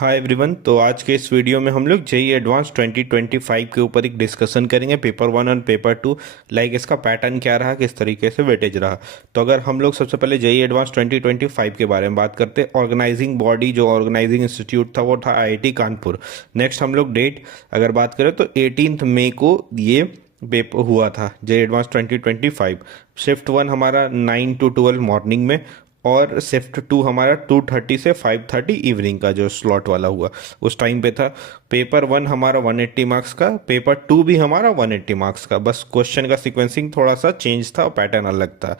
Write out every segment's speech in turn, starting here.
Hi everyone. तो आज के इस वीडियो में हम लोग जेई एडवांस 2025 के ऊपर एक डिस्कशन करेंगे, पेपर वन और पेपर टू। लाइक इसका पैटर्न क्या रहा, किस तरीके से वेटेज रहा। तो अगर हम लोग सबसे पहले जेई एडवांस 2025 के बारे में बात करते हैं, ऑर्गेनाइजिंग बॉडी जो ऑर्गेनाइजिंग इंस्टीट्यूट था वो था आईआईटी कानपुर। नेक्स्ट हम लोग डेट अगर बात करें तो 18 मई को ये पेपर हुआ था जेई एडवांस 2025। शिफ्ट वन हमारा 9 to 12 मॉर्निंग में, और शिफ्ट टू हमारा 2:30 से 5:30 इवनिंग का जो स्लॉट वाला हुआ उस टाइम पे था। पेपर वन हमारा 180 मार्क्स का, पेपर टू भी हमारा 180 मार्क्स का, बस क्वेश्चन का सीक्वेंसिंग थोड़ा सा चेंज था और पैटर्न अलग था।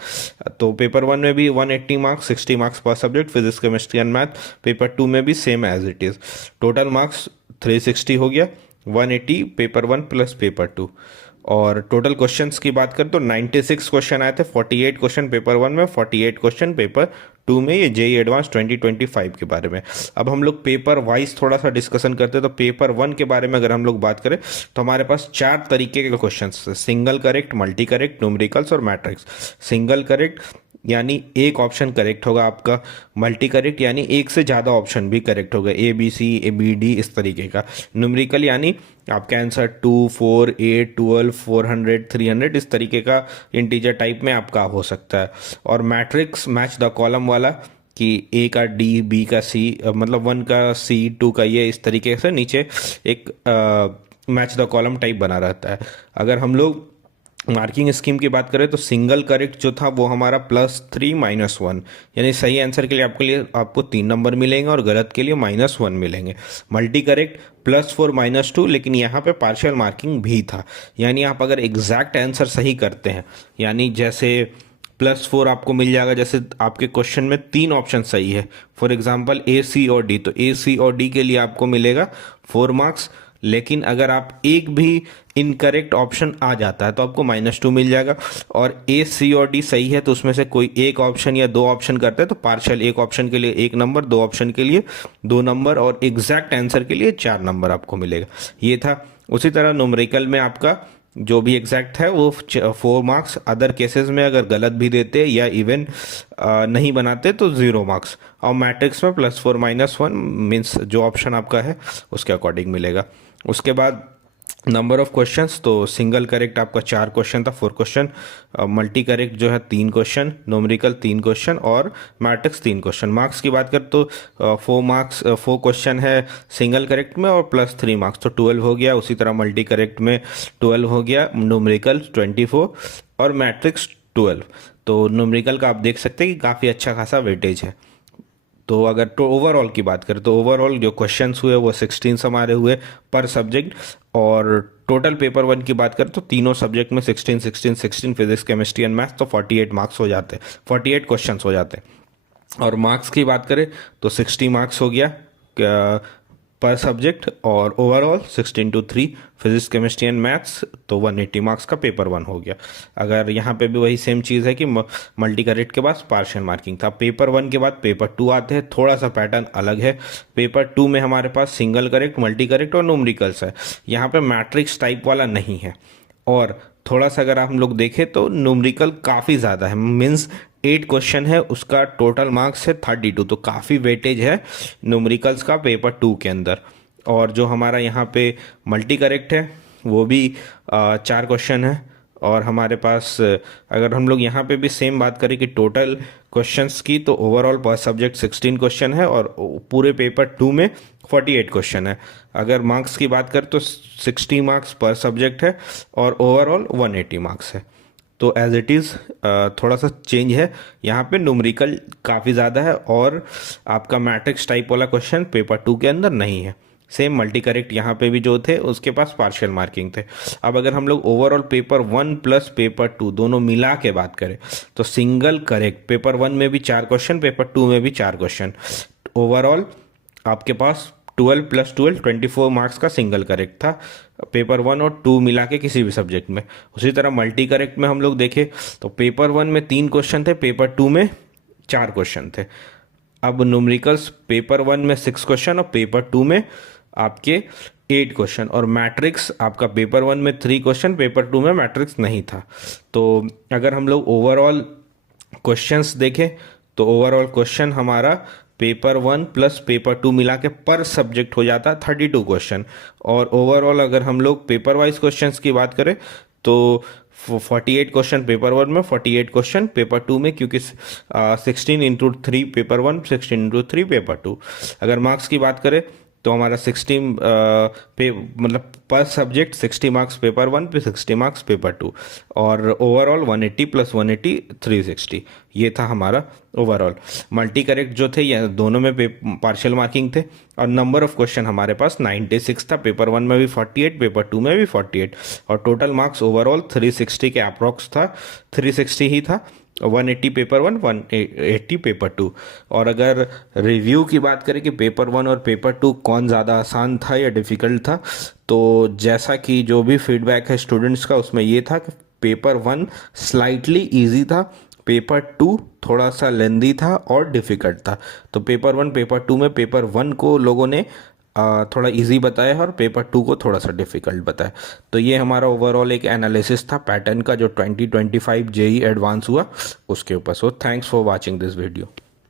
तो पेपर वन में भी 180 मार्क्स, 60 मार्क्स पर subject, physics chemistry and math. Paper two में भी same as it is, total marks 360 हो गया, 180 paper one plus paper two. और टोटल क्वेश्चंस की बात करें तो 96 क्वेश्चन आए थे, 48 क्वेश्चन पेपर वन में, 48 क्वेश्चन पेपर टू में। ये जेई एडवांस 2025 के बारे में। अब हम लोग पेपर वाइज थोड़ा सा डिस्कशन करते हैं। तो पेपर वन के बारे में अगर हम लोग बात करें तो हमारे पास 4 तरीके के question, single correct, multi correct, numericals और मैट्रिक्स। सिंगल करेक्ट यानी एक ऑप्शन करेक्ट होगा आपका, मल्टी करेक्ट यानी एक से ज़्यादा ऑप्शन भी करेक्ट होगा, A B C A B D इस तरीके का। न्यूमेरिकल यानी आपका आंसर 2, 4, 8, 12, 400, 300 इस तरीके का इंटीजर टाइप में आपका हो सकता है। और मैट्रिक्स मैच द कॉलम वाला कि ए का डी, बी का सी, मतलब 1 का सी, 2 का ये, इस तरीके से नीचे एक मैच द कॉलम टाइप बना रहता है। अगर हम लोग मार्किंग स्कीम की बात करें तो सिंगल करेक्ट जो था वो हमारा +3 -1, यानी सही आंसर के लिए आपको 3 नंबर मिलेंगे और गलत के लिए -1 मिलेंगे। मल्टी करेक्ट +4 -2, लेकिन यहाँ पे पार्शियल मार्किंग भी था, यानी आप अगर एग्जैक्ट आंसर सही करते हैं, यानी जैसे +4 आपको मिल जाएगा, जैसे आपके क्वेश्चन में 3 ऑप्शन सही है, फॉर एग्जाम्पल ए, सी और डी, तो ए, सी और डी के लिए आपको मिलेगा 4 मार्क्स। लेकिन अगर आप एक भी इनकरेक्ट ऑप्शन आ जाता है तो आपको -2 मिल जाएगा। और ए, सी और डी सही है तो उसमें से कोई एक ऑप्शन या 2 ऑप्शन करते हैं तो पार्शियल, एक ऑप्शन के लिए 1 नंबर, 2 ऑप्शन के लिए 2 नंबर और एग्जैक्ट आंसर के लिए 4 नंबर आपको मिलेगा। ये था। उसी तरह न्यूमेरिकल में आपका जो भी एग्जैक्ट है वो 4 मार्क्स, अदर केसेस में अगर गलत भी देते या इवन नहीं बनाते तो 0 मार्क्स। और मैट्रिक्स में +4 -1 मीन्स जो ऑप्शन आपका है उसके अकॉर्डिंग मिलेगा। उसके बाद नंबर ऑफ क्वेश्चंस, तो सिंगल करेक्ट आपका 4 क्वेश्चन था, 4 क्वेश्चन। मल्टी करेक्ट जो है 3 क्वेश्चन, न्यूमेरिकल 3 क्वेश्चन और मैट्रिक्स 3 क्वेश्चन। मार्क्स की बात करें तो 4 क्वेश्चन है सिंगल करेक्ट में और +3 मार्क्स, तो 12 हो गया। उसी तरह मल्टी करेक्ट में 12 हो गया, न्यूमेरिकल 24 और मैट्रिक्स 12। तो न्यूमेरिकल का आप देख सकते हैं कि काफ़ी अच्छा खासा वेटेज है। तो अगर तो ओवरऑल की बात करें तो ओवरऑल जो क्वेश्चंस हुए वो 16 हमारे हुए पर सब्जेक्ट। और टोटल पेपर वन की बात करें तो तीनों सब्जेक्ट में 16 16 16, फिजिक्स केमिस्ट्री एंड मैथ्स, तो 48 मार्क्स हो जाते हैं, 48 क्वेश्चंस हो जाते हैं। और मार्क्स की बात करें तो 60 मार्क्स हो गया पर सब्जेक्ट, और overall 16 to 3 physics chemistry and maths, तो 180 मार्क्स का पेपर वन हो गया। अगर यहाँ पे भी वही सेम चीज़ है कि मल्टी करेक्ट के बाद पार्शियल मार्किंग था। पेपर वन के बाद पेपर टू आते हैं, थोड़ा सा पैटर्न अलग है। पेपर टू में हमारे पास सिंगल करेक्ट, मल्टी करेक्ट और न्यूमेरिकल्स है। यहाँ पे मैट्रिक्स टाइप वाला नहीं है। और थोड़ा सा अगर हम लोग देखें तो न्यूमेरिकल काफ़ी ज़्यादा है, मीन्स 8 क्वेश्चन है, उसका टोटल मार्क्स है 32, तो काफ़ी वेटेज है न्यूमेरिकल्स का पेपर टू के अंदर। और जो हमारा यहाँ पे मल्टी करेक्ट है वो भी 4 क्वेश्चन है। और हमारे पास अगर हम लोग यहाँ पे भी सेम बात करें कि टोटल क्वेश्चंस की, तो ओवरऑल पर सब्जेक्ट 16 क्वेश्चन है और पूरे पेपर टू में 48 क्वेश्चन है। अगर मार्क्स की बात करें तो 60 मार्क्स पर सब्जेक्ट है और ओवरऑल 180 मार्क्स है। तो एज इट इज़ थोड़ा सा चेंज है, यहाँ पे न्यूमेरिकल काफ़ी ज़्यादा है और आपका मैट्रिक्स टाइप वाला क्वेश्चन पेपर टू के अंदर नहीं है। सेम मल्टी करेक्ट यहाँ पे भी जो थे उसके पास पार्शियल मार्किंग थे। अब अगर हम लोग overall paper one plus paper to दोनों मिला के बात करें तो सिंगल करेक्ट पेपर वन में भी 4 क्वेश्चन, पेपर टू में भी 4 क्वेश्चन, ओवरऑल आपके पास 12 + 12 24 मार्क्स का सिंगल करेक्ट था पेपर वन और टू मिला के किसी भी सब्जेक्ट में। उसी तरह मल्टी करेक्ट में हम लोग देखें तो पेपर वन में 3 क्वेश्चन थे, पेपर टू में 4 क्वेश्चन थे। अब न्यूमेरिकल्स पेपर वन में 6 क्वेश्चन और पेपर टू में आपके 8 क्वेश्चन। और मैट्रिक्स आपका पेपर वन में 3 क्वेश्चन, पेपर टू में मैट्रिक्स नहीं था। तो अगर हम लोग ओवरऑल क्वेश्चंस देखें तो ओवरऑल क्वेश्चन हमारा पेपर 1 प्लस पेपर 2 मिला के पर सब्जेक्ट हो जाता 32 क्वेश्चन। और ओवरऑल अगर हम लोग पेपर वाइज क्वेश्चंस की बात करें तो 48 क्वेश्चन पेपर 1 में, 48 क्वेश्चन पेपर 2 में, क्योंकि 16 इंटू 3 पेपर 1, 16 इंटू 3 पेपर 2। अगर मार्क्स की बात करें तो हमारा 60 मतलब पर सब्जेक्ट 60 मार्क्स पेपर 1 पे, 60 मार्क्स पेपर 2, और ओवरऑल 180 प्लस 180 360। ये था हमारा ओवरऑल। मल्टी करेक्ट जो थे ये दोनों में पार्शियल मार्किंग थे। और नंबर ऑफ क्वेश्चन हमारे पास 96 था, पेपर 1 में भी 48, पेपर 2 में भी 48, और टोटल मार्क्स ओवरऑल 360 के अप्रॉक्स था, 360 ही था। 180 पेपर 1, 180 पेपर 2। और अगर रिव्यू की बात करें कि पेपर 1 और पेपर 2 कौन ज़्यादा आसान था या डिफ़िकल्ट था, तो जैसा कि जो भी फीडबैक है स्टूडेंट्स का उसमें ये था कि पेपर 1 स्लाइटली इजी था, पेपर 2 थोड़ा सा लेंदी था और डिफ़िकल्ट था। तो पेपर 1 पेपर 2 में पेपर 1 को लोगों ने थोड़ा इजी बताया है और पेपर 2 को थोड़ा सा डिफिकल्ट बताया। तो ये हमारा ओवरऑल एक एनालिसिस था पैटर्न का जो 2025 जेई एडवांस हुआ उसके ऊपर। So thanks for watching this video.